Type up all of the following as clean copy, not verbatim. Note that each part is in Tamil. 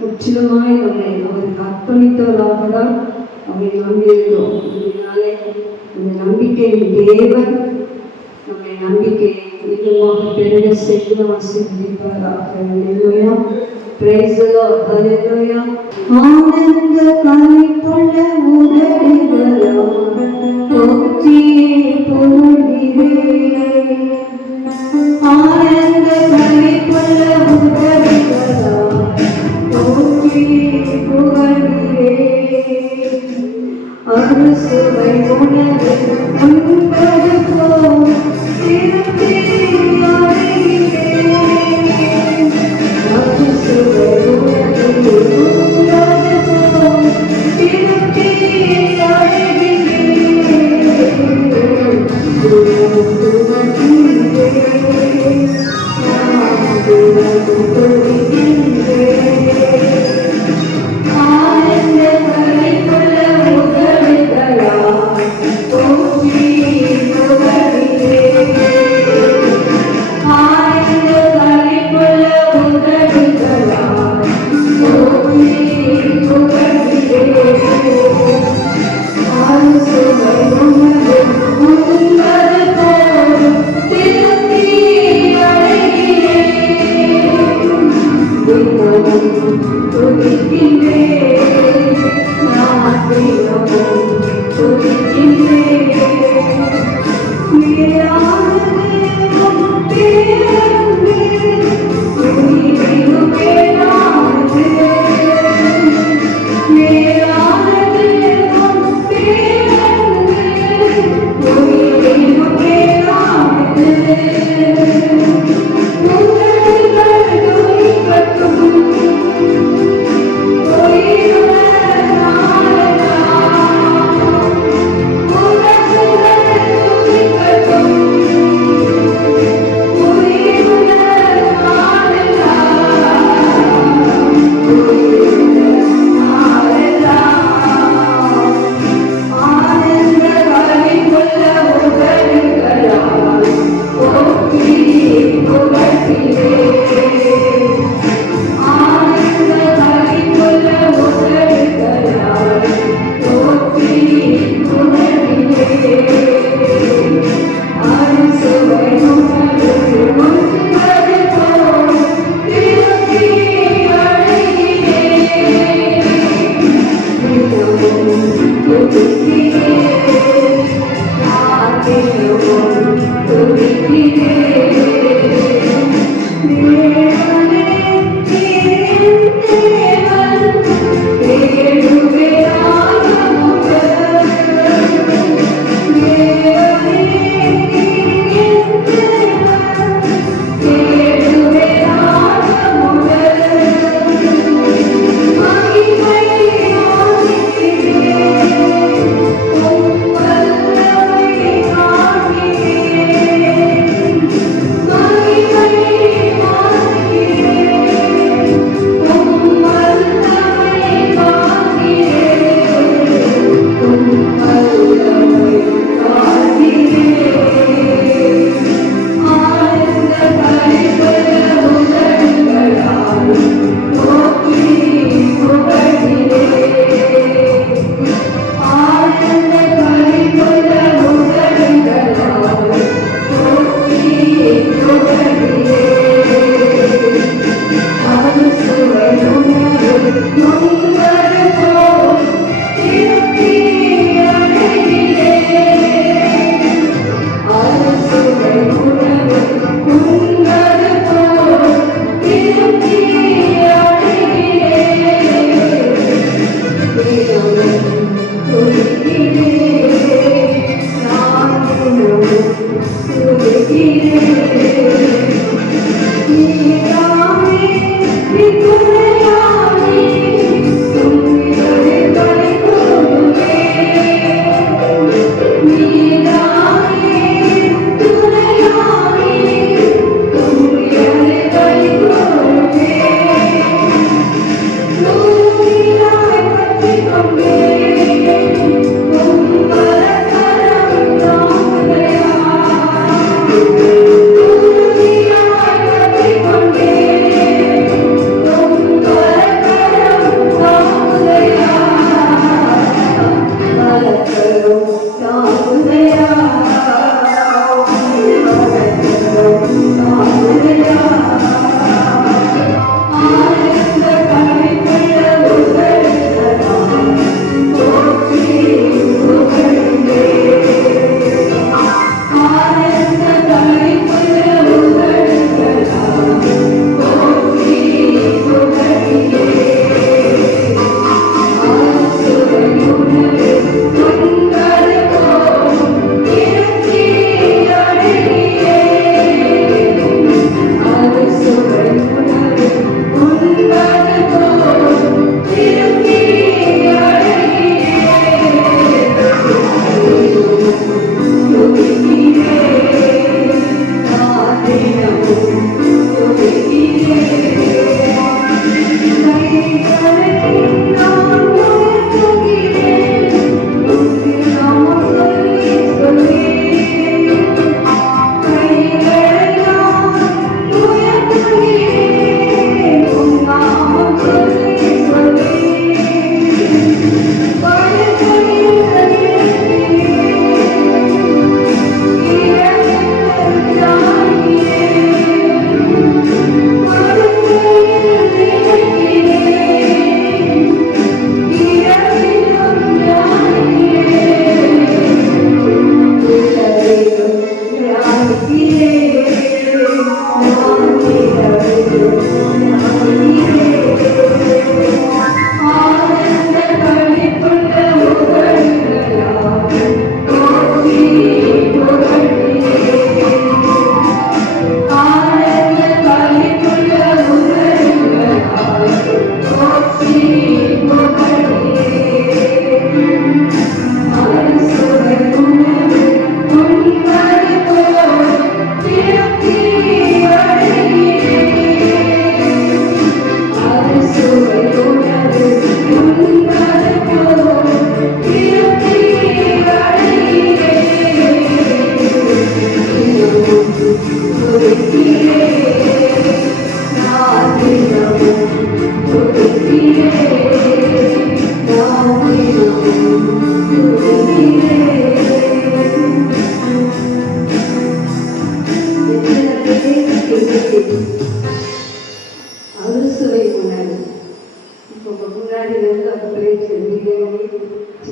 முற்றிலுமாய் நம்மை அவருக்கு அர்ப்பணித்தவர்களாக தான் அவரை நம்பியிருக்கிறோம். நம்பிக்கையின் தேவன் நம்முடைய நம்பிக்கையை அதிகமாக பெருக செய்து ஆசீர்வதிப்பாராக. ஹல்லேலூயா. Praise the Lord. Hallelujah. ஆனந்த கனிப்புள்ள உதடுகளால் போற்றியே புகழ்கிறேன். ஆனந்த கனிப்புள்ள உதடுகளால் போற்றியே புகழ்கிறேன். அறுசுவை உணவு உண்பது போல் திருப்தி அடைகிறேன். அறுசுவை உணவு உண்பது போல் திருப்தி அடைகிறேன்.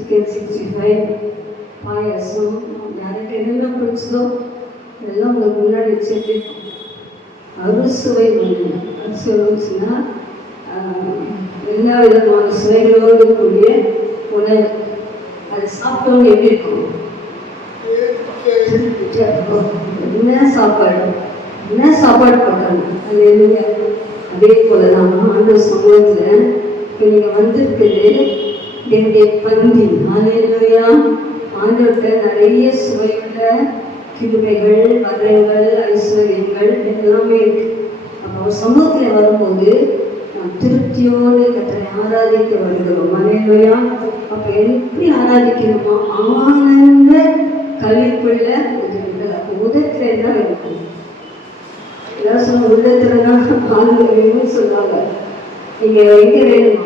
சிக்கன் 65 பாயாசம் யாருக்கு என்னென்ன பிடிச்சதோ எல்லாம் உங்களுக்கு முன்னாடி வச்சுட்டு அறுசுவை ஒன்று. அறுசுவை வந்துச்சுன்னா எல்லா விதமான சுவைகளோடு கூடிய உணவு. அது சாப்பிட்டவங்க எப்படி இருக்கும்? என்ன சாப்பாடு போட்டாங்க அது எதுவுமே. அதே போல தான் ஆண்டவர் சமூகத்தில் இப்போ நீங்கள் வந்திருக்குது என்னுடைய பந்தி. ஹல்லேலூயா. ஆண்டவர்கிட்ட நிறைய சுவையுள்ள கிருபைகள், வரங்கள், ஐஸ்வர்யங்கள் எல்லாமே இருக்கு. அப்போ அவர் சமூகத்தில் வரும்போது நாம் திருப்தியோடு கர்த்தரை ஆராதிக்க வருகிறோம். ஹல்லேலூயா. அப்போ எப்படி ஆராதிக்கணுமா? ஆனந்த கழிப்புள்ள உதத்துல தான் இருக்கும். எல்லாம் சொன்ன உள்ளத்துல தான் ஆளுநர் சொல்லுவாங்க. நீங்க எங்க வேணுமா?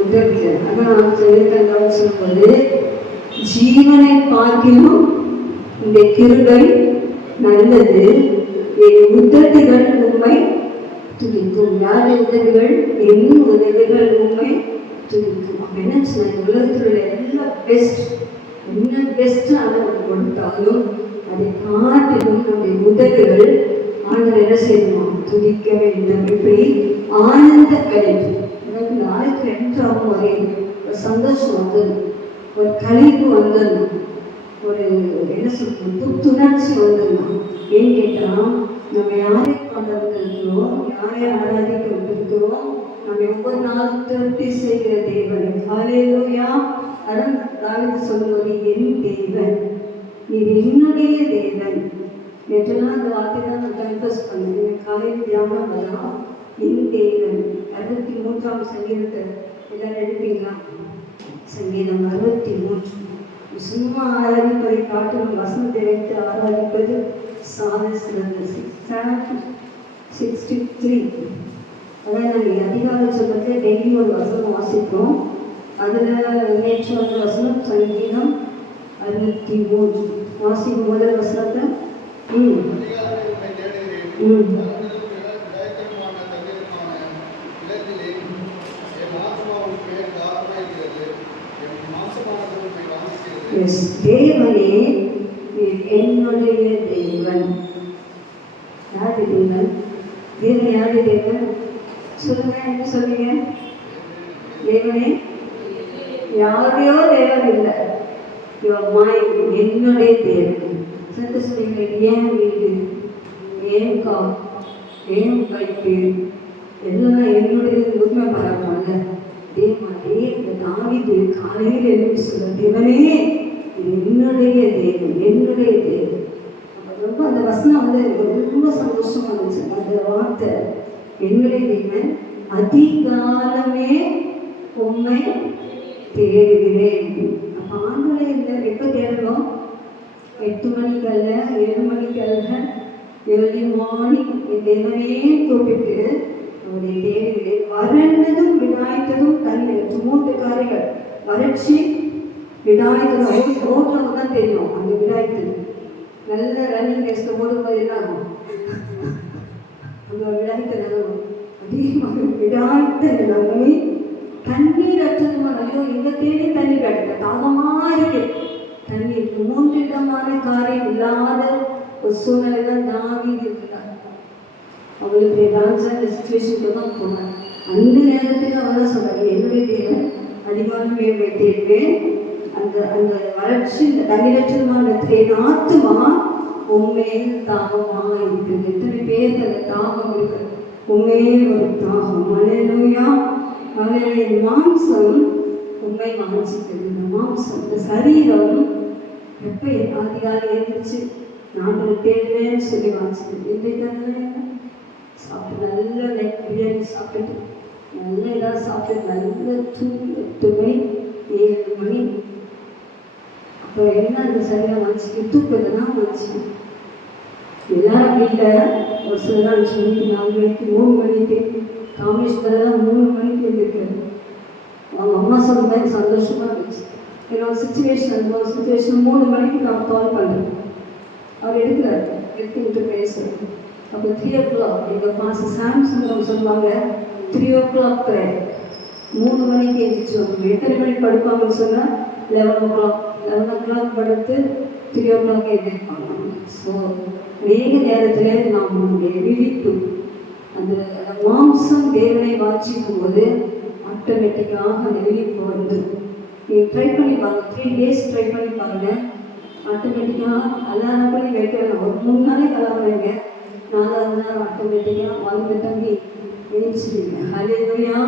உதத்துல. அதான் நான் சொல்லியிருக்கேன் சொல்லும்போது ஜீவனை பார்க்கணும் இந்த கிருபை நல்லது. என் உதடுகள் உண்மை துடிக்கும். யார் உதவிகள்? என் உதவிகள் உண்மை துடிக்கும். அப்ப என்ன சொன்ன உலகத்தில் உள்ள எல்லாம் பெஸ்ட், என்ன பெஸ்ட் ஆண்டவர் கொடுத்தாலும் அதை காட்டிலும் நம்முடைய உதவிகள் ஆண்டவர் என்ன செய்யணும்? துதிக்க வேண்டும். இப்படி ஆனந்த கழிப்பு. எனக்கு நாளைக்கு ரெண்டாகும் வரை ஒரு சந்தோஷம் வந்துடணும், ஒரு கழிப்பு வந்துடணும், ஒரு என்ன சொல்றது புத்துணர்ச்சி வந்துடணும். ஏன் கேட்டால் நம்ம யாரை கொண்டிருக்கிறோம், யாரை ஆராதிக்க விட்டிருக்கிறோம், நம்ம ஒவ்வொரு நாளும் திருப்தி செய்கிற தேவன். ஹல்லேலூயா. அதான் தாவீது சொல்லுவது என் தேவன், இது என்னுடைய தேவன். நேற்றெல்லாம் அந்த வார்த்தை தான் நான் கன்ஃபஸ் பண்ணேன். காலையில் தியானம் வரும் என் தேவன். 63ஆம் சங்கீதத்தை எல்லாரும் எடுப்பீங்களா? சங்கீதம் 63. சும்மா ஆராதிப்பதை காட்டும் வசனத்தை வைத்து ஆராதிப்பது சாத சிறந்தது. 63. அதான் நாங்கள் அதிகார சொல்லத்தில் டெய்லி ஒரு வசனம் வாசிப்போம். அதில் நேற்று வந்த வசனம் சங்கீதம் 63. வாசிக்கும் முதல் வசனத்தை தேவனே என்னுடைய தேவன். யாரு தேவன்? தேவன் யாரு தேவன்? சொல்லுங்க, என்ன சொல்லுங்க? தேவனே யாரையோ தேவன் இல்லை, என்னுடைய தேவன். சொல்லிட்டு சொல்லுங்க, ஏன் வீடு, ஏன் கால், ஏன் கைப்பு எல்லாம் என்னுடைய உரிமை பராமல்ல. தேவனே இந்த தாவீது காலையில் எழுப்பி சொல்ல, தேவனே இது என்னுடைய தேவன், என்னுடைய தேவன். ரொம்ப அந்த வசனம் வந்து எனக்கு ரொம்ப சந்தோஷமா இருந்துச்சு. அந்த வார்த்தை என்னுடைய தேவன், அதிகாலமே உண்மை தேடுகிறேன். அப்போ ஆண்களே இல்லை, எப்போ தேடணும்? 8 மணிக்கு அல்ல, 7 மணிக்கு அல்ல, ஏர்லி மார்னிங் என் தேவனே கூப்பிட்டு அவரை தேடுகிறேன். வறண்டதும் விடாய்த்ததும் தண்ணீர் 3 காரியங்கள். வறட்சி, விடாய்த்ததும் ரோட்டில் தான் தெரியும். அந்த விடாய்த்தது நல்ல ரன்னிங் ரேஸில் ஓடும்போது என்ன ஆகும்? அந்த விடாய்த்த நிலவும் அதிகமாக விடாய்த்த நிலவுமே தண்ணீர் அற்றதுமா. ஐயோ எங்க தேடி தண்ணீர் கிடைக்க தாகமாக இருக்கு. தண்ணீர் 3 விதமான காரியம் இல்லாத ஒரு சூழ்நிலை தான் தாவீது இருந்தார். அவளுக்கு டான்ஸ் அந்த சிச்சுவேஷனுக்கு தான் போனார். அந்த நேரத்துக்கு அவன் தான் சொல்றாங்க, என்னுடைய தேவன் அதிகாரமே தேடுவேன். அந்த அந்த வறட்சி இந்த தண்ணீரற்றமான என் ஆத்துமா உண்மையில் தாகமாக இருக்குது. எத்தனை பேருக்கு அந்த தாகம் இருக்கு? உண்மையில் ஒரு தாகம். ஹல்லேலூயா. அவருடைய மாம்சம் உண்மை வாஞ்சிக்கிறது. இந்த மாம்சம், இந்த சரீரம் எப்ப அதிகாலை எழுந்திரிச்சு நான் தேடுவேன்னு சொல்லி வாஞ்சிக்கிறது. இன்றைக்கு சாப்பிட்டு நல்ல நெட் பிரியாணி சாப்பிட்டு நல்ல இதாக சாப்பிட்டு நல்ல தூங்கி 8 மணி 7 மணி. அப்போ என்ன அந்த சரீரம் வாஞ்சிக்கு? தூக்கத்தை தான் வாஞ்சி. எல்லாரும் வீட்டில் ஒரு சில 5 மணிக்கு 4 மணிக்கு 3 மணிக்கு காமேஸ்வரெல்லாம் 3 மணிக்கு இருந்திருக்காரு. அவங்க அம்மா சொல்ல மாதிரி சந்தோஷமாக இருந்துச்சு. என்னோட சுச்சுவேஷன் 3 மணிக்கு நான் கால் பண்ணுறேன். அவர் எடுக்கிறார், எடுத்துக்கிட்டு பேசுகிறேன். அப்போ 3 o'clock எங்கள் பாச சாம்சங் சொல்லுவாங்க 3 o'clock ப்ரேயர். 3 மணிக்கு எழுந்திரிச்சோம். எத்தனை மணிக்கு படுப்பாங்கன்னு சொன்னால் 11 o'clock படுத்து 3 o'clock எழுந்திருப்பாங்க. ஸோ அநேக நேரத்தில் நாம் நம்முடைய விழிப்பு அந்த மாம்சம் தேவனை வாஞ்சிக்கும் போது ஆட்டோமேட்டிக்காக அந்த விழிப்பு வந்து நீங்கள் ட்ரை பண்ணி பாருங்க. 3 days ட்ரை பண்ணி பாருங்க. ஆட்டோமேட்டிக்காக அல்லாத பண்ணி வைக்கிறேன். ஒரு 3 நாளைக்கு அல்லாம வைங்க, 4வது நாள் ஆட்டோமேட்டிக்காக வந்து தம்பி எழுச்சிடுங்க. ஹல்லேலூயா.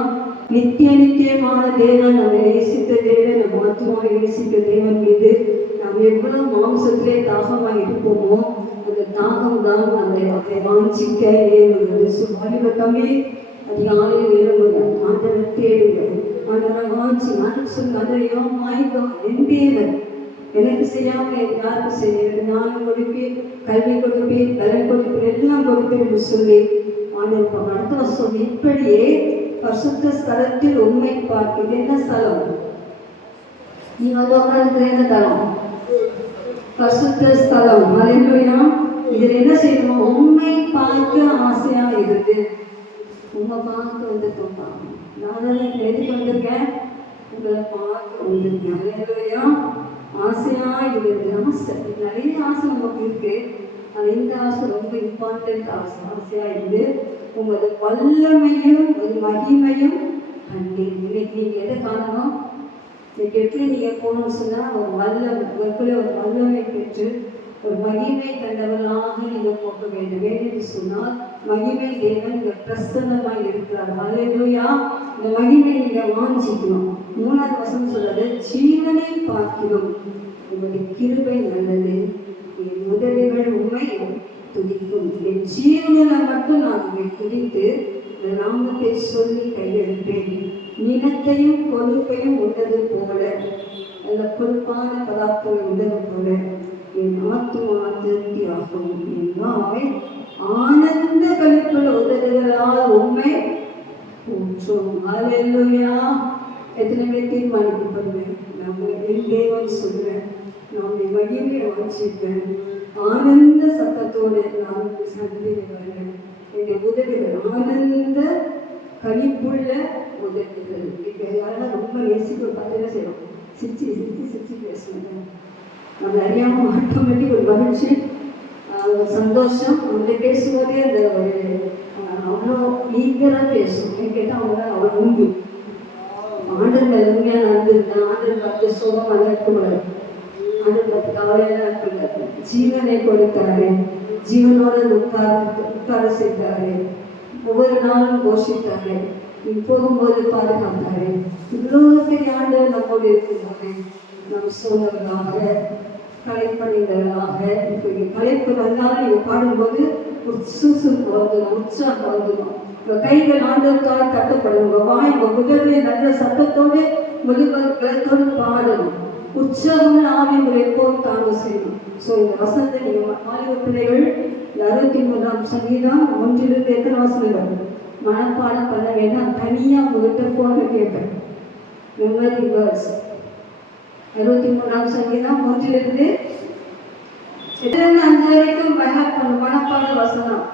நித்தியமான தேவன், நம்மை நேசித்த தேவன், நம் ஆத்துமாவை நேசித்த தேவன் மீது நாம் எவ்வளவு மாம்சத்திலே தாகமாக இருப்போமோ அந்த தாகம் தான் நம்மை வாஞ்சிக்க ஏவுகிறது. வாலிப தம்பி அதிகாலையில் எழும்புங்க, ஆண்டவரை தேடுங்க, ஆண்டவரை வாஞ்சி ஆண்டவர் சொல்லுங்க. அதையோ மாய்க்கம் என் தேவன் எனக்கு செய்யாம யாருக்கு செய்ய ஞானம் கொடுப்பேன், கல்வி கொடுப்பேன், பலன் கொடுப்பேன், எல்லாம் கொடுப்பேன் என்று சொல்லி ஆண்டவர் அடுத்த வருஷம் இப்படியே பரிசுத்த ஸ்தலத்தில் உண்மை பார்க்கிறது. என்ன ஸ்தலம்? நீ வந்து உட்கார்ந்து என்ன தலம்? பரிசுத்த ஸ்தலம். ஹல்லேலூயா. இதில் என்ன செய்யணும்? உண்மை பார்க்க ஆசையா இருக்கு. உண்மை பார்க்க வந்துட்டோம்ப்பா. நான் எதுக்கு வந்திருக்கேன்? உங்களை பார்க்க வந்திருக்கேன். ஹல்லேலூயா. ஆசையா இருக்கு. ஆசை நிறைய ஆசை நமக்கு இருக்கு. இந்த ஆசை ரொம்ப இம்பார்ட்டன்ட் ஆசையா இருந்து உங்களது வல்லமையும் ஒரு மகிமையும் கண்டு இன்னைக்கு நீங்கள் எதை காணணும்? இன்னைக்கு எப்படி நீங்கள் போகணும்னு சொன்னால் ஒரு உங்களுக்குள்ளே ஒரு வல்லமை பெற்று ஒரு மகிமை கண்டவர்களாக நீங்கள் போக வேண்டும். என்று சொன்னால் மகிமை தேவன் இங்கே பிரசன்னமாக இருக்கிறார். ஹல்லேலூயா. இந்த மகிமை நீங்கள் வாஞ்சிக்கணும். 3வது வசனம் சொல்றது, ஜீவனை பார்க்கிறோம் உங்களுடைய கிருபை நல்லது, என் உதவிகள் உண்மை துதிக்கும். என் ஜீவனில் மட்டும் நான் உங்களை துதித்து இந்த நாமத்தை சொல்லி கையெழுப்பேன். நிலத்தையும் கொழுப்பையும் உண்டது போல, நல்ல கொழுப்பான பதார்த்தங்கள் உண்டது போல என் ஆத்துமா திருப்தி ஆகும். என் வாய் ஆனந்த கழிப்புள்ள உதடுகளால் உண்மை போற்றும். ஹல்லேலூயா. எத்தனை பேர் தீர்மானிக்கப்படுங்க? நம்ம என் தேவன் சொல்றேன், நான் மகிமையை வாஞ்சிப்பேன். ஆனந்த சத்தத்தோடு நான் சந்திரில் வரேன். என்னுடைய உதவிகள் ஆனந்த கழிப்புள்ள உதவிகள். இப்போ எல்லாரும் ரொம்ப நேசிக்க பார்த்தீங்கன்னா செய்வோம், சிரிச்சு பேசுவேன். நம்ம அறியாமல் ஆட்டோமேட்டிக் ஒரு மகிழ்ச்சி, ஒரு சந்தோஷம் அவங்க பேசும்போதே அந்த ஒரு அவ்வளோ ஈகராக பேசும். கேட்டால் அவங்க அவ்வளோ உண்டு. ஆண்டர்கள் உண்மையாக நடந்துருக்கேன். ஆண்டர் பார்த்து சோகமாக இருக்கக்கூடாது. ஆண்டர் பார்த்து கவலையெல்லாம் இருக்கக்கூடாது. ஜீவனை கொடுத்தாரு, ஜீவனோடு உட்கார செய்தாரு, ஒவ்வொரு நாளும் போஷித்தாரு, போகும்போது பாதுகாத்தாரு. இவ்வளோ பெரிய ஆண்டவர் நம்மோடு இருக்கும்போது நம் சோழர்களாக கலைப்பணிகளாக இப்போ கலைப்பு வந்தாலும் நீங்கள் பாடும்போது ஒரு சுறுசுறுப்பு வந்துடும், உற்சாகம் வந்துடும். உங்கள் கைகள் ஆண்டவருக்காக தட்டப்படும். உங்கள் வாய் உங்கள் முதலே நல்ல சத்தத்தோடு முழுவதோடு பாடணும். உற்சாகமான ஆவி உங்களை எப்போதும் தாங்க செய்யணும். ஸோ இந்த வசனத்தை நீங்கள் வாலிப பிள்ளைகள் 63ஆம் சங்கீதம் 1 எத்தனை வசனங்கள் மனப்பாடம் பண்ண வேண்டாம். தனியாக உங்கள்கிட்ட ஃபோனில் கேட்பேன். மெமரி வேர்ஸ் 63ஆம் சங்கீதம் 1 5 வரைக்கும் பைஹார்ட் பண்ண மனப்பாட வசனம்.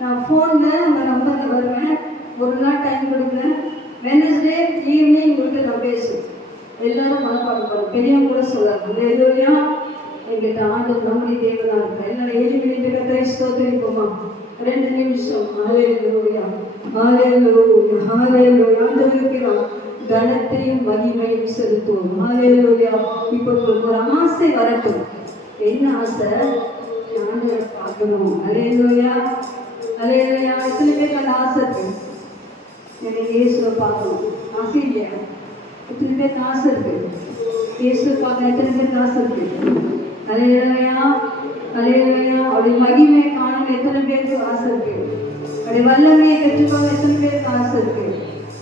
நான் ஃபோனில் உங்கள் நம்பரில் வருவேன். ஒரு நாள் டைம் கொடுக்குறேன். வெனஸ்டே ஈவினிங் உங்களுக்கு நான் பேசுவேன். எல்லாரும் மனப்பாடம் பண்ணும். பெரியவங்க கூட சொல்லுவாங்க, ஹல்லேலூயா. எங்கிட்ட ஆண்டவர் நம்முடைய தேவனாக இருக்கிறார். என்னோட 7 மினிட்டு கத்தரை ஸ்தோத்திரிப்போமா? 2 நிமிஷம். ஹல்லேலூயா, ஹல்லேலூயா, ஹல்லேலூயா. ஆண்டவருக்கு நாம் கனத்தையும் மகிமையும் செலுத்துவோம். ஹல்லேலூயா. இப்போ உங்களுக்கு ஒரு ஆசை வரட்டும். என்ன ஆசை? ஆண்டவரை பார்க்கணும். ஹல்லேலூயா, ஹல்லேலூயா. எத்தனை பேருக்கு அந்த ஆசை இருக்கு? எனக்கு இயேசுவை பார்க்கணும் ஆசை இல்லையா? எத்தனை பேருக்கு ஆசை இருக்கு? இயேசுவை பார்க்க எத்தனை பேருக்கு ஆசை இருக்கு? ஹல்லேலூயா, ஹல்லேலூயா. அவருடைய மகிமையை காணணும் எத்தனை பேருக்கு ஆசை இருக்கு? அவருடைய வல்லமையை பெற்றுக்கொள்ள எத்தனை பேருக்கு ஆசை இருக்கு?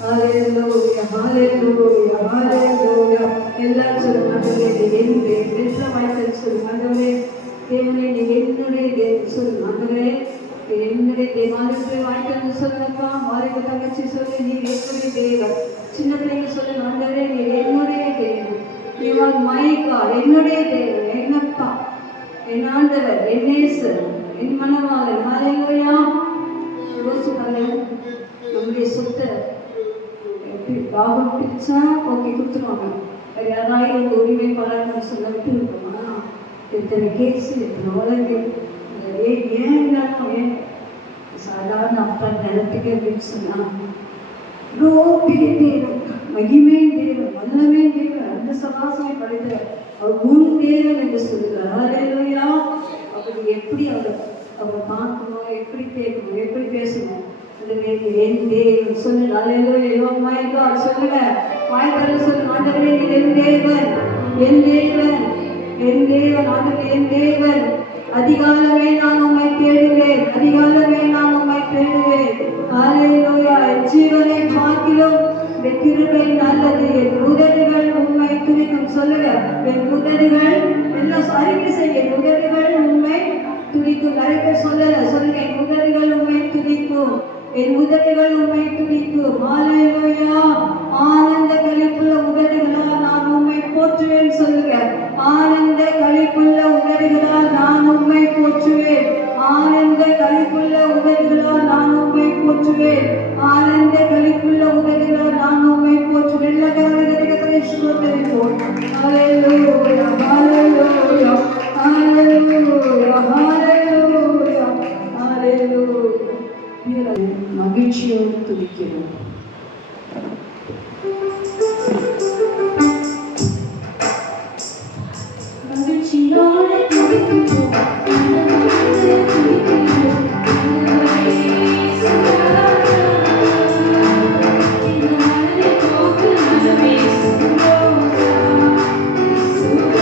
ஹல்லேலூயா, ஹல்லேலூயா, ஹல்லேலூயா. எல்லாரும் சொல்லுங்க, ஆண்டவரே நீங்க என்னுடைய பெற்ற வாய்த்தல் சொல்லுங்க. ஆண்டவரே தேவனே நீங்க என்னுடைய தேவன் சொல்லுங்க. ஆண்டவரே என்னுடைய தேவாலயத்தை வாய்த்தல் சொல்லுங்கப்பா. மாறிக்கு தங்கச்சி சொல்லு, நீ என்னுடைய தேவன். சின்ன பிள்ளைங்க சொல்லுங்க, ஆண்டவரே நீ என்னுடைய தேவன். இவன் மைக்கா என்னுடைய தேவன், என்னப்பா, என் ஆண்டவர், என் நேசர், என் மனவாளன். ஹல்லேலூயா. யோசிச்சு பாருங்க, நம்முடைய சொத்தை எப்படி லாபம் பிரிச்சா ஓகே கொடுத்துருவாங்க. வேறு யாராவது இந்த உரிமை பலன்னு சொல்ல விட்டு இருக்கோமா? இத்தனை கேஸ் இத்தனை வழக்கு ஏன் இல்லாமல் ஏன் சாதாரண அப்பா நிலத்துக்கு அப்படின்னு சொன்னா இவ்வளோ பெரிய தேவன், மகிமை தேவன், வல்லமே தேவன், அந்த சபாசனை படைத்த அவர் உன் தேவன் என்று சொல்லுகிறார். ஹல்லேலூயா. அப்படி எப்படி அவர் பார்க்கணும், எப்படி கேட்கணும், எப்படி பேசணும்? என் தேவன் சொல்லு. ஹல்லேலூயா. மை காட் சொல்லுங்க, வாய்த்தல சொல்லு. ஆண்டவரே நீர் என் தேவன், என் தேவன், என் தேவன். ஆண்டவரே என் தேவன். அதிகாலமே நான் உம்மை தேடுவேன், அதிகாலமே நான் உம்மை தேடுவேன். ஹல்லேலூயா. ஜீவனை பார்க்கிலும் கிருபை நல்லது. என் உதடுகள் உம்மை துதிக்கும். சொல்லுங்க, என் உதடுகள் எல்லாம் அறிக்கை செய்ய. என் உதடுகள் உம்மை துதிக்கும். நிறைய பேர் சொல்லல. சொல்லுங்க, என் உதடுகள் உம்மை துதிக்கும், என் உதடுகள் உம்மை துதிக்கும். ஹல்லேலூயா. ஆனந்த களிப்புள்ள உதடுகளால் நான் உம்மை போற்றுவேன். சொல்லுங்க, ஆனந்த களிப்புள்ள உதடுகளால் நான் உம்மை போற்றுவேன். ஆனந்த களிப்புள்ள உதடுகளால் நான் உம்மை போற்றுவேன். ஆனந்த களிப்புள்ள உதடுகளால் நான் உம்மை போற்றுவேன். எல்லா கரங்களை ஸ்தோத்திரிப்போம். ஹல்லேலூயா, ஹல்லேலூயா, ஹல்லேலூயா, ஹல்லேலூயா, ஹல்லேலூயா. மகிழ்ச்சியோடு துதிக்கிறோம். மகிழ்ச்சியோடு துதிக்கிறோம். So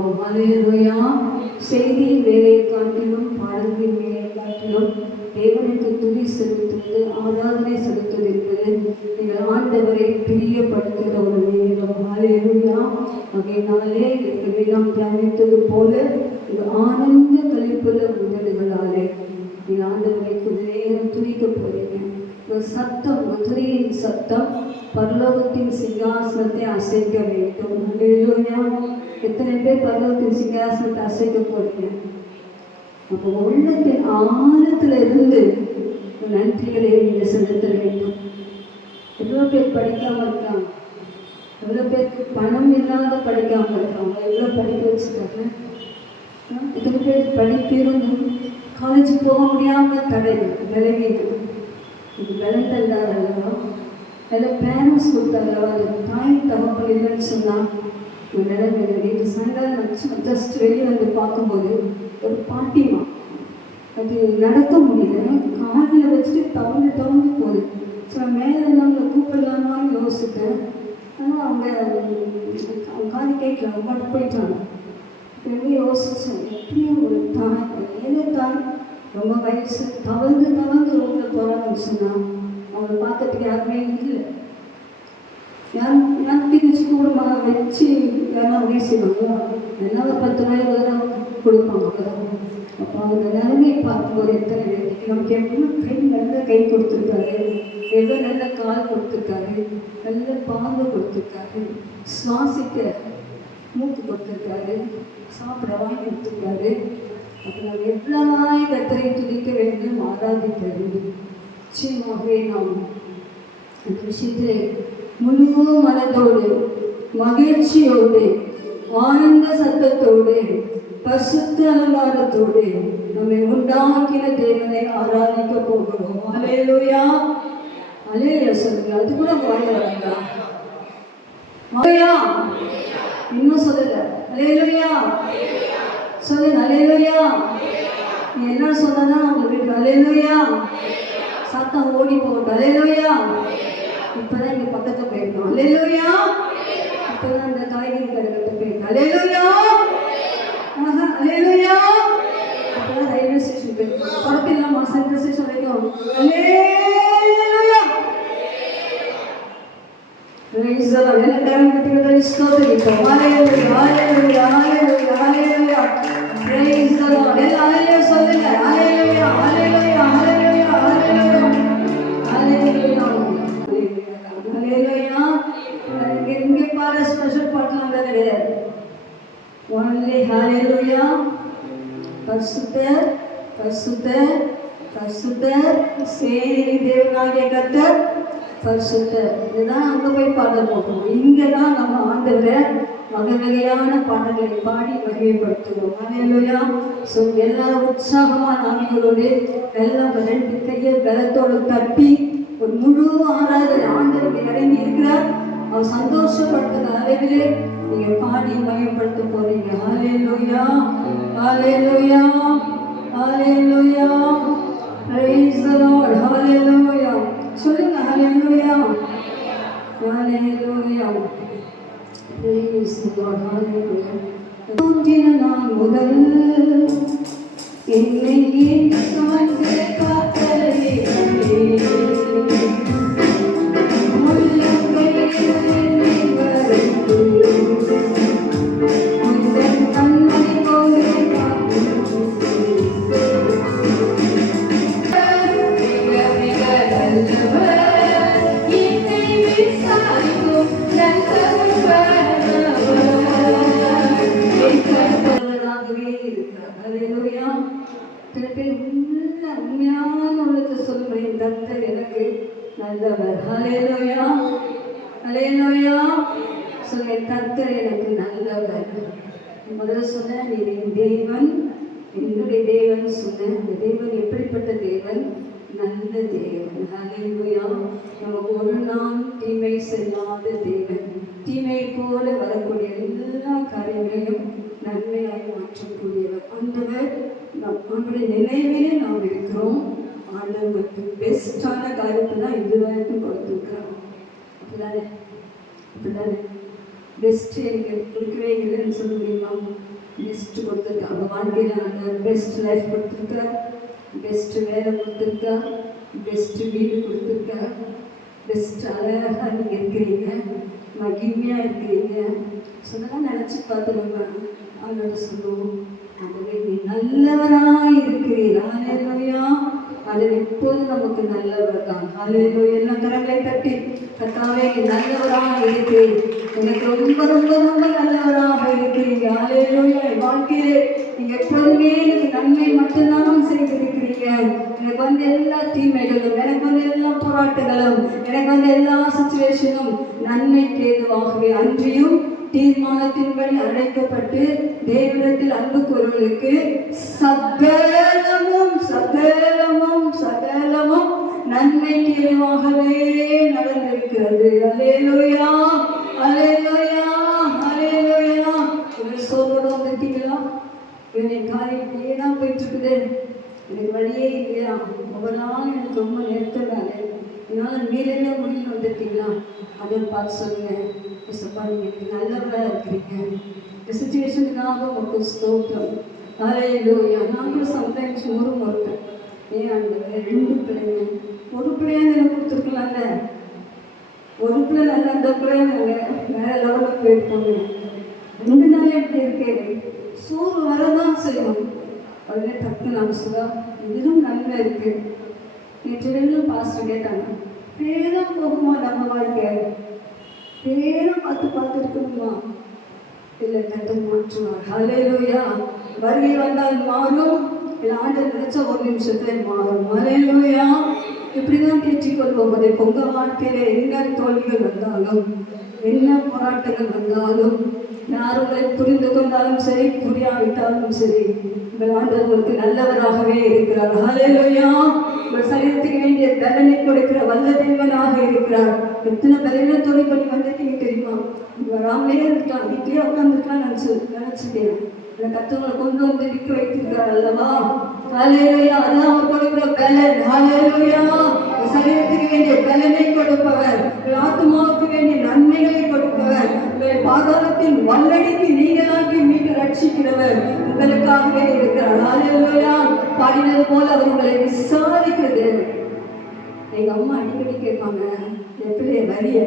சொல்லுவோம். அல்லேலூயா. செய்தியின் வேலையை காட்டிலும் பாடல்களின் வேலையை காட்டிலும் தேவனுக்கு துதி செலுத்துவது, ஆராதனை செலுத்துவது என்பது நீங்கள் ஆண்டவரை பிரியப்படுத்துகிற ஒரு நேரம். அல்லேலூயா. ஆகையினாலே ஏற்கனவே நாம் தியானித்தது போல இது ஆனந்த கழிப்புள்ள உதடுகளாலே நீங்கள் ஆண்டவரை கொஞ்ச நேரம் துதிக்க போறீங்க. ஒரு சத்தம், மதுரையின் சத்தம் பரலோகத்தின் சிங்காசனத்தை அசைக்க வேண்டும். அல்லேலூயா. எத்தனை பேர் பரலோகத்தின் சிங்காசனத்தை அசைக்க போறீங்க? அப்போ உள்ளத்தின் ஆழத்துல இருந்து நன்றிகளை நீங்க செலுத்த வேண்டும். எவ்வளோ பேர் படிக்காம இருக்காங்க, எவ்வளோ பேருக்கு பணம் இல்லாத படிக்காம இருக்காங்க, எவ்வளோ படிக்க வச்சுருக்காங்க. எத்தனை பேர் படிப்பிருந்தும் காலேஜ் போக முடியாம தடைகள் விலகிது. இது விளந்தல்லாத அல்லவா? அதில் பேரண்ட்ஸ் கொடுத்தாங்களா? அது தாய் தகப்பன் இல்லைன்னு சொன்னால் ஒரு நிலைமை. நேற்று சாயங்காலம் ஜஸ்ட் வெளியே வந்து பார்க்கும்போது ஒரு பாட்டிமா அது நடக்க முடியல, காலில் வச்சுட்டு தவந்து போகுது. ஸோ மேலே அவங்க கூப்பிடலாமான்னு யோசித்தேன். ஆனால் அவங்க காது கேட்கல, அவங்க பாட்டு போயிட்டாங்க. எப்படி யோசித்தேன், எப்படியும் ஒரு தாய், ஏதோ தாய் ரொம்ப வயசு தவந்து ரோட்டில் போகிறாங்கன்னு சொன்னால் அவங்கள பார்க்கறதுக்கு யாருமே இல்லை. யாரும் வச்சு கூட வச்சு யாரும் உதவி செய்வாங்க. எல்லாம் 10 ரூபாய் 20 ரூபா கொடுப்பாங்க. அப்போ அவங்க நிலைமையை பார்க்கும்போது எத்தனை நமக்கு எவ்வளோ நல்ல கை கொடுத்துருக்காரு, எவ்வளோ நல்ல கால் கொடுத்துருக்காரு, நல்ல பாம்பு கொடுத்துருக்காரு, சுவாசிக்க மூக்கு கொடுத்துருக்காரு, சாப்பிட வாங்கி கொடுத்துருக்காரு. அப்போ நம்ம எவ்வளவாய் கத்தரை துதிக்க வேண்டும், ஆராதிக்க வேண்டும். நிச்சயமாகவே நாம் அந்த விஷயத்திலே முழு மனதோடு, மகிழ்ச்சியோடு, ஆனந்த சத்தத்தோடு, பரிசுத்த அலங்காரத்தோடு நம்மை உண்டாக்கின தேவனை ஆராதிக்க போகிறோம். அல்லேலூயா. அல்லேலூயா சொல்லுங்க. அது கூட வாயில வரீங்களா? இன்னும் சொல்லல. அல்லேலூயா சொல்லுங்க. அல்லேலூயா. நீ என்ன சொன்னா உங்களுக்கு அல்லேலூயா சத்தம் ஓடி போகட்டும். அல்லேலூயா. இப்பதான் இங்க பக்கத்துல போயிருக்கோம். அல்லேலூயா. இப்பதான் இந்த காய்கறி கடைகிட்ட போயிருக்கோம். அல்லேலூயா. அல்லேலூயா. அப்பதான் ரயில்வே ஸ்டேஷன் போயிருக்கோம். படத்தில்லாமா சென்ட்ரல் ஸ்டேஷன் வரைக்கும். அல்லேலூயா. Praise the Lord. எல்லாரும் கத்திக்கிட்டு ஸ்தோத்திரிப்போம். அல்லேலூயா. அல்லேலூயா. அல்லேலூயா. அல்லேலூயா. Praise the Lord. எல்லாரும் சொல்லுங்க. அல்லேலூயா. அல்லேலூயா. அல்லேலூயா. அல்லேலூயா. அல்லேலூயா. அல்லேலூயா. இங்கே பாரு ஸ்பெஷல் பாட்டெல்லாம் கிடையாது. ஒன்லி ஹalleluya. பரிசுத்தர் பரிசுத்தர் பரிசுத்தர் சேனை தேவனாகிய கர்த்தர் பரிசுத்தர். இதுதான் அங்கே போய் பாட போகிறோம். இங்கே தான் நம்ம ஆண்டவரை வகை வகையான பாடல்களை பாடி மகிமைப்படுத்துவோம். ஹalleluya. ஸோ எல்லாரும் உற்சாகமான ஆவிகளோடு எல்லாம் 2 கையை பலத்தோடு தட்டி ஒரு முழு ஆராதனை ஆண்டவருக்கு இறங்கி இருக்கிறார். அவர் சந்தோஷப்படுத்துகிற அளவிலே நீங்க பாடி மகிமைப்படுத்த போறீங்க. ஹalleluya. ஹalleluya. ஹalleluya. praise the lord. ஹalleluya. சொல்லுங்க. ஹalleluya. ஹalleluya. praise the lord. ஹalleluya. தோன்றின நான் முதல் என்னை சாய்ந்து காத்தலே உண்மையான உள்ளத்தை சொல்லுவேன். கர்த்தர் எனக்கு நல்லவர். ஹalleluya. ஹalleluya. சொல்லுங்க. கர்த்தர் எனக்கு நல்லவர். முதல்ல சொன்ன நீ என் தேவன், என்னுடைய தேவன் சொன்ன. அந்த தேவன் எப்படிப்பட்ட தேவன்? நல்ல தேவன். ஹalleluya. நமக்கு ஒரு நாள் தீமை செய்யாத தேவன். தீமை போல வரக்கூடிய எல்லா காரியங்களையும் நன்மையாக மாற்றக்கூடியவர். ஆண்டவர் நம்முடைய நினைவிலே நாம் இருக்கிறோம். ஆண்டவருக்கு பெஸ்டான காரியத்தை தான் இதுவரைக்கும் கொடுத்துருக்கிறோம். அப்படிதானே? அப்படிதானே? பெஸ்ட் எனக்கு கொடுக்கவே இல்லைன்னு சொல்ல முடியுமா? பெஸ்ட் கொடுத்துருக்கா. அவங்க வாழ்க்கையில் அந்த பெஸ்ட் லைஃப் கொடுத்துருக்கா, பெஸ்ட் வேலை கொடுத்துருக்கா, பெஸ்ட் வீடு கொடுத்துருக்கா, பெஸ்ட் அழகாக நீங்கள் இருக்கிறீங்க, மகிமையாக இருக்கிறீங்க. சொன்னதான் நினச்சி பார்த்துருங்க. அவனோட சொல்லுவோம், அதுவே நீ நல்லவராக இருக்கிறீர். ஹல்லேலூயா. அதில் எப்போது நமக்கு நல்லவர் தான். ஹல்லேலூயா. எல்லாம் கரங்களை தட்டி, கர்த்தாவே நல்லவராக இருக்கிறீர், எனக்கு ரொம்ப ரொம்ப ரொம்ப நல்லவராக இருக்கிறீங்க. ஹல்லேலூயா. என் வாழ்க்கையிலே நீங்கள் எப்போதுமே எனக்கு நன்மை மட்டும்தான் செய்திருக்கிறீங்க. எனக்கு வந்து எல்லா தீமைகளும், எனக்கு வந்து எல்லா போராட்டங்களும், எனக்கு வந்து எல்லா சுச்சுவேஷனும் நன்மைக்கு ஏதுவாகவே அன்றியும் தீர்மானத்தின்படி அழைக்கப்பட்டு தேவனிடத்தில் அன்பு கூறுவதற்கு சகலமும் சகலமும் சகலமும் நன்மைக்கு ஏதுவாகவே நடந்திருக்கிறது. அல்லேலூயா, அல்லேலூயா, அல்லேலூயா. ஒரு சோதனை வந்துட்டீங்களா? என் காரியம் இப்படியே தான் போயிட்டு இருக்குது, எனக்கு வழியே இல்லையா, ஒவ்வொரு நாளும் எனக்கு ரொம்ப நேரத்தினால என்னால் மீறவே முடியல வந்துட்டீங்களா? அதை பார்த்து சொல்லுங்க, ஏசப்பா நீங்கள் எனக்கு நல்லவராக இருக்கிறீங்க, இந்த சுச்சுவேஷனுக்காக உங்களுக்கு ஸ்தோத்திரம். ஹல்லேலூயா. நான் கூட சம்டைம்ஸ் முறுமுறுப்பேன், ஏன் அந்த 2 பிள்ளைங்க, ஒரு பிள்ளையாக எனக்கு கொடுத்துருக்கலாம்ல, ஒரு பிள்ளை நல்லா அந்த பிள்ளைய நாங்கள் வேற லெவலில் போயிருப்போங்க, 2 நாள் எப்படி இருக்கு, சோறு வரதான் செய்யும். உடனே டக்கு நான் சொல்ல இதுவும் நன்மை இருக்கு. நேற்று வெள்ளும் பாஸ்டர் கேட்டாங்க, பேரும் போகுமா நம்ம வாழ்க்கை, பேரும் பார்த்து பார்த்து இருக்கணுமா? இல்லை, கர்த்தர் மாற்றுவார். ஹல்லேலூயா. வருகை வந்தால் மாறும், இல்லை ஆண்டவர் நினைச்சா ஒரு நிமிஷத்துல மாறும். ஹல்லேலூயா. இப்படிதான் தேற்றிக்கொள்வோம். அதை பொங்க வாழ்க்கையில என்ன தோல்விகள் வந்தாலும், என்ன போராட்டங்கள் வந்தாலும், யார் உங்களை புரிந்து கொண்டாலும் சரி, புரியாவிட்டாலும் சரி, உங்கள் ஆண்டவர் உங்களுக்கு நல்லவராகவே இருக்கிறார். ஹல்லேலூயா. உங்கள் சரீரத்துக்கு வேண்டிய பலனை கொடுக்கிற வல்ல தேவனாக இருக்கிறார். எத்தனை பலனத்தோடு பண்ணி வந்திருக்கீங்க தெரியுமா? வராமலே இருக்கலாம், வீட்டிலே உட்காந்துருக்கலாம் நினைச்சிட்டேன். கர்த்தவங்களை கொண்டு வந்து நிற்க வைத்திருக்கிறார் அல்லவா? ஹல்லேலூயா. அதான் அவர் கொடுக்கிற பலன். ஹல்லேலூயா. சரீரத்துக்கு வேண்டிய பலனை கொடுப்பவர், ஆத்மாவுக்கு வேண்டிய நன்மைகளை கொடுப்பவர், பாதாளத்தின் வல்லடிக்கு நீங்களாகி மீட்டு ரட்சிக்கிறவர் உங்களுக்காகவே இருக்கிறார். ஹல்லேலூயா. பாடினது போல அவர் உங்களை விசாரிக்கிறது. எங்க அம்மா அடிக்கடி கேட்பாங்க, எப்படி வரிய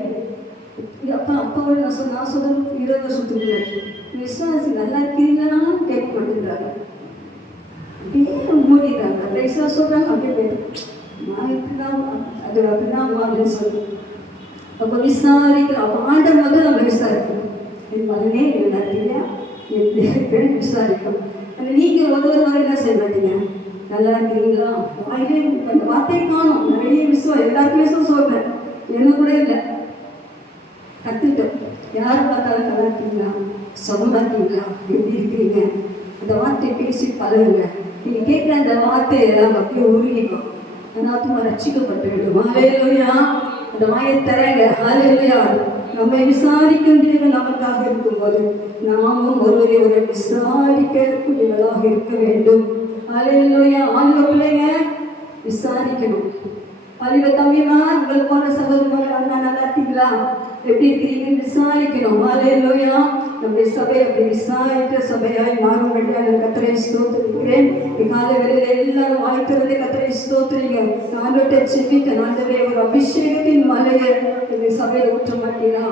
அப்பாவோட நான் சொல்றேன் 20 வருஷத்துக்கு விசுவாசி நல்லா இருக்கீங்களான்னு கேட்க மாட்டேங்கிறாங்க, அப்படியே மூடிடுறாங்க. ரைஸா சொல்றாங்க, அப்படியே போயிட்டு நான் இப்படிதான் அது அப்படிதான் அப்படின்னு சொல்றேன். அப்போ விசாரிக்கிறோம், ஆண்டவர் வந்து நம்ம விசாரிக்கணும். என் மகனே என்ன இல்லையா, எப்படி இருக்குன்னு விசாரிக்கணும். ஆனால் நீங்கள் ஒரு வரை என்ன செய்ய மாட்டீங்க, நல்லா இருக்கிறீங்களா, அந்த வார்த்தையை காணும். நிறைய விஷயம் எல்லாருக்குமே சொல்றேன், என்ன கூட இல்லை, கற்றுட்டோம். யார் பார்த்தாலும் நல்லா இருக்கீங்களா, சுகமாக இருக்கீங்களா, எப்படி இருக்கிறீங்க, அந்த வார்த்தையை பேசி பழகுங்க. நீங்கள் கேட்குற அந்த வார்த்தையெல்லாம் அப்படியே உருகிடும், அந்த ஆத்மா ரட்சிக்கப்பட்டு விடும். ஹல்லேலூயா. அந்த வாயை தரங்க. ஹல்லேலூயா. நம்மை விசாரிக்கும் தேவன் நமக்காக இருக்கும்போது நாமும் ஒருவரை ஒரு விசாரிக்கக்கூடியவர்களாக இருக்க வேண்டும். ஹல்லேலூயா. ஆண்கள் பிள்ளைங்க விசாரிக்கணும். பள்ளிவ தம்பிமா, உங்கள் போன சகோதரர்கள் அண்ணா நல்லா இருக்கீங்களா, எப்படி இருக்கிறீங்கன்னு விசாரிக்கணும். ஹல்லேலூயா. நம்முடைய சபை அப்படி விசாரித்த சபையாய் மாறும்படியா நான் கர்த்தரை ஸ்தோத்திரிக்கிறேன். காலை வேளையில எல்லாரும் வாய்க்கிறதே கர்த்தரை ஸ்தோத்திரிங்க. ஆண்டவர்கிட்ட செபிக்க, ஆண்டவரே ஒரு அபிஷேகத்தின் மலையை இந்த சபையை ஊற்ற மாட்டீங்களா?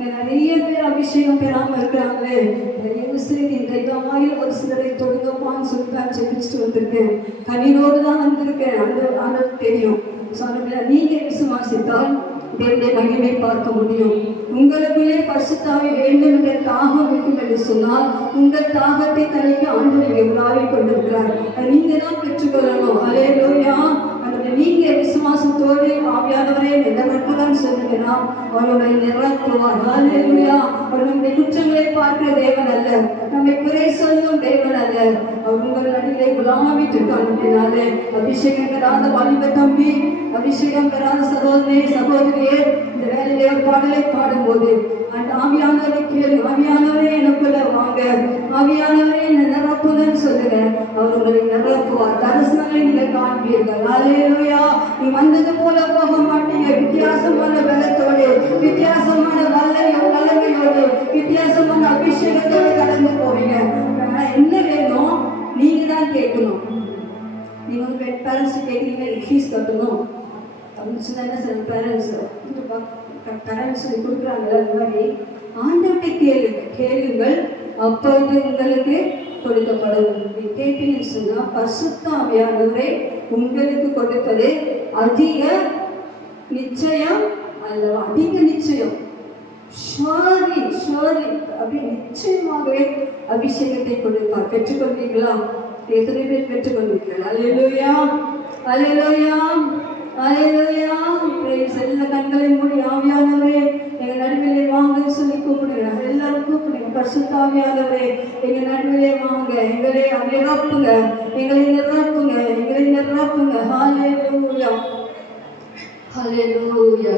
நிறைய பேர் அபிஷேகம் பெறாமல் இருக்கிறாங்களே, தயவு செய்து இன்றைக்கு ஆயில் ஒரு சிலரை தொடுங்கப்பான்னு சொல்லி தான் செபிச்சுட்டு வந்திருக்கேன். கண்ணீரோடு தான் வந்திருக்கேன். ஆண்டவர் தெரியும். நீங்க விசுவாசித்தால் தேவனுடைய மகிமை பார்க்க முடியும். உங்களுக்குள்ளே பரிசுத்தாவி வேண்டும் என்ற தாகம் இருக்கும் என்று சொன்னால் உங்கள் தாகத்தை தனிக்க ஆண்டவர் எவ்வளவு கொண்டிருக்கிறார். நீங்க தான் பெற்றுக்கொள்ளணும். ஹல்லேலூயா. நீங்க விசுவாசத்தோடு ஆவியானவரே நிலவட்டுதான் சொன்னீங்கன்னா அவருடைய நிரப்புவார். ஹல்லேலூயா. அவர் நம்முடைய குற்றங்களை பார்க்கிற தேவன் அல்ல, நம்மை குறை சொல்லும் தேவன் அல்ல. அவர் உங்கள் நடுவிலே குலாமிட்டு காண்பினாலே அபிஷேகம் பெறாத வாலிப தம்பி, அபிஷேகம் பெறாத சகோதரி சகோதரியே, இந்த வேலையிலே ஒரு பாடலை பாடும்போது அந்த ஆவியானவரை கேளு. ஆவியானவரே எனக்குள்ள வாங்க, ஆவியானவரே என்ன நிரப்புன்னு சொல்லுங்க. அவர் உங்களை நிரப்புவார். தரிசனங்களை நீங்கள் காண்பீர்கள். ஹல்லேலூயா. நீ வந்தது போல போக மாட்டீங்க. வித்தியாசமான பலத்தோடு, வித்தியாசமான வல்லமையோடு, வித்தியாசமான அபிஷேகத்தோடு கடந்து போவீங்க. என்ன நீங்கள் வந்து பேரண்ட்ஸ் கேட்குறீங்க ஃபீஸ் கட்டணும் அப்படின்னு சொன்னால் என்ன சார் பேரண்ட்ஸ் கொடுக்குறாங்க. அந்த மாதிரி ஆண்டவர்கிட்ட கேளுங்கள் அப்பொழுது உங்களுக்கு கொடுக்கப்படும். நீங்கள் கேட்டீங்கன்னு சொன்னால் பரிசுத்த ஆவியானவரை உங்களுக்கு கொடுப்பது அதிக நிச்சயம் அல்லவா? அதிக நிச்சயம், ஷோர்லி அப்படி நிச்சயமாகவே அபிஷேகத்தை கொடுப்பார். பெற்றுக்கொள்வீங்களா? எத்தனை பேர் பெற்றுக்கொள்வீர்கள்? அல்லேலூயா அல்லேலூயா அல்லேலூயா. எல்லா கண்களை மூடி ஆவியானவரே எங்கள் நடுவிலே வாங்க சொல்லி கூப்பிடுங்க. எல்லாரும் கூப்பிடுங்க. பரிசுத்த ஆவியானவரே எங்கள் நடுவிலே வாங்க, எங்களை நிரப்புங்க, எங்களை நிரப்புங்க, எங்களை நிரப்புங்க. ஹல்லேலூயா ஹல்லேலூயா.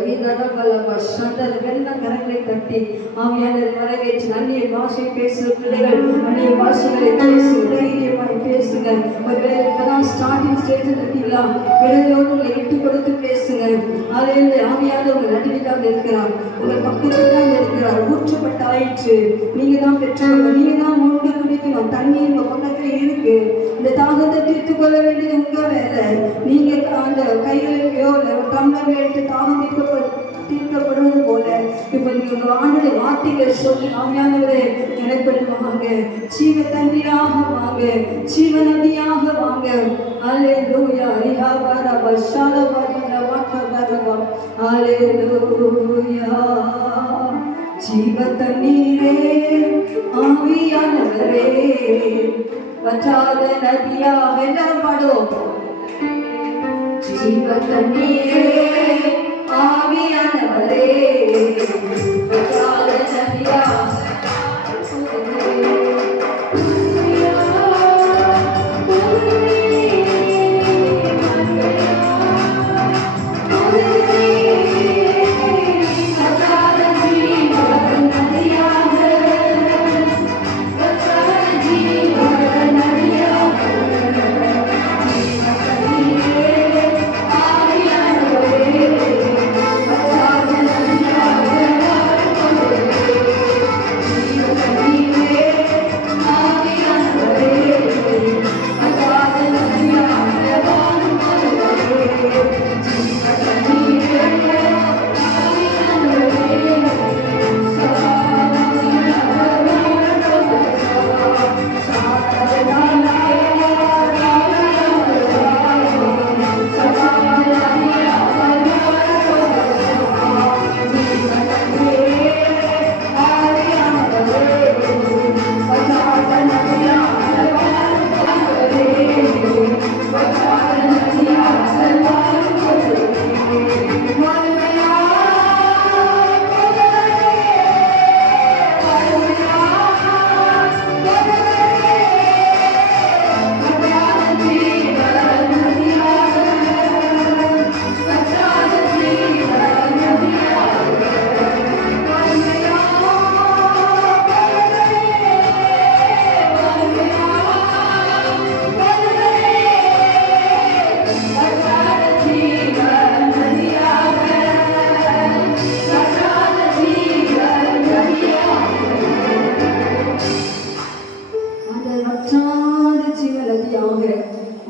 கரங்களை தட்டி ஆவியானவரை வரவேற்று அந்நிய பாஷை பேசுகிற பிள்ளைகள் அந்நிய பாஷைகளை பேசுங்க, தைரியமாய் பேசுங்க. ஒருவேளை இப்பதான் ஸ்டார்டிங் ஸ்டேஜில் இருக்கீங்களா? விடுதலோடு உங்களை விட்டு கொடுத்து பேசுங்க. அதில் ஆவியானவர் உங்கள் நடுவில் தான் இருக்கிறார், உங்கள் பக்கத்தில் தான் இருக்கிறார். ஊற்றப்பட்ட ஆயிற்று, நீங்க தான் பெற்றுக்கொள்ள, நீங்க தான் மூண்டு குடிக்கணும். தண்ணி உங்க பக்கத்துல இருக்கு. இந்த தாகத்தை தீர்த்து கொள்ள வேண்டியது உங்க வேலை. நீங்க அந்த கைகளிலேயோ டம்ளர் எடுத்து தாகம் தீர்க்கப்படுவது போல இப்ப நீங்க ஆண்டுடைய வார்த்தைகள் சொல்லி ஆவியானவரே எனக்கு வாங்க, ஜீவ தண்ணீராக வாங்க, ஜீவ நதியாக வாங்க. அல்லேலூயா ரிஹாபாரா பஷாலபாரினா வாக்கபரபா. அல்லேலூயா ஜீவ தண்ணீரே ஆவியானவரே வற்றாத நதியாக எல்லாரும் பாடுவோம். ஜீவ தண்ணீரே ஆவியானவரே வற்றாத நதியாக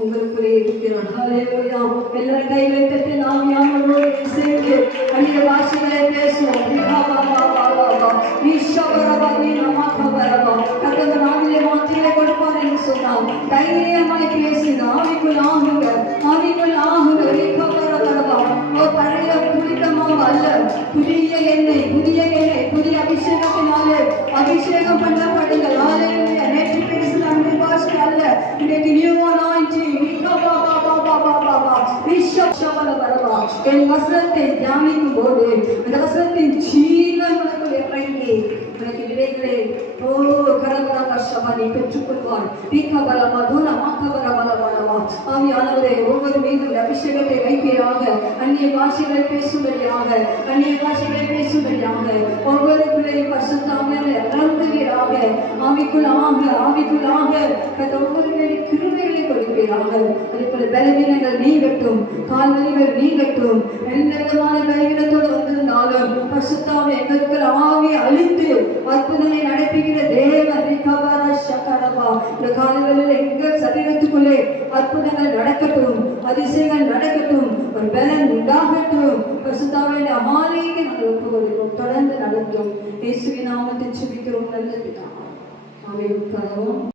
உங்களுக்குள்ளே இருக்கிறார். ஹல்லேலூயா. எல்லா கைகளை தட்டி நாம் யாவரோடு சேர்ந்து அந்நிய பாஷைகளை பேசுவோம். கர்த்தர் நாவிலே வார்த்தைகளை கொடுப்பார் என்று சொன்னார். தைரியமாய் பேசுங்க. ஆவிக்குள் ஆகுங்க, ஆவிக்குள் ஆகுங்க. பழைய புனிதமாக அல்ல, புதிய எண்ணெய், புதிய எண்ணெய், புதிய அபிஷேகத்தினாலே அபிஷேகம் பண்ணப்படுங்கள். ஹல்லேலூயா. நேற்று பேசின அந்த பாஷை அல்ல, இன்னைக்கு நியூ அனாயிண்டிங். என் வசனத்தை தியானிக்கும் போது அந்த வசனத்தின் ஜீவன் உனக்குள் இறங்கி உனக்கு விதைகளை கரகரகஷமனை பெற்றுக்கொள்வார். ஆவியானவரே ஒவ்வொரு மீதும் அபிஷேகத்தை வைப்பீராக. அந்நிய பாஷைகளை பேசும்படியாக, அந்நிய பாஷைகளை பேசும்படியாக ஒவ்வொரு பிள்ளையும் பரிசுத்தாவியானவரே நிரம்புவீராக. ஆவிக்குள்ளாக, ஆவிக்குள்ளாக ஒவ்வொரு பேரின் கிருபைகளை கொடுப்பீராக. அதேபோல பலவீனங்கள் நீங்கட்டும், கால்வலிகள் நீங்கட்டும். எந்த விதமான பலவீனத்தோடு வந்திருந்தாலும் பரிசுத்தாவே எங்களுக்கு ஆவி அழித்து அற்புதங்களை நடப்பிக்கிற தேவன். இந்த காலங்களில் எங்கள் சரீரத்துக்குள்ளே அற்புதங்கள் நடக்கட்டும், அதிசயங்கள் நடக்கட்டும், ஒரு பலன் உண்டாகட்டும். பரிசுத்தாவின் அமாலைக்கு நாங்கள் ஒப்பு கொடுக்கிறோம். தொடர்ந்து நடத்தும். இயேசுவின் நாமத்தில் ஜெபிக்கிறோம் நல்ல பிதாவே. ஆமென். உட்காருவோம்.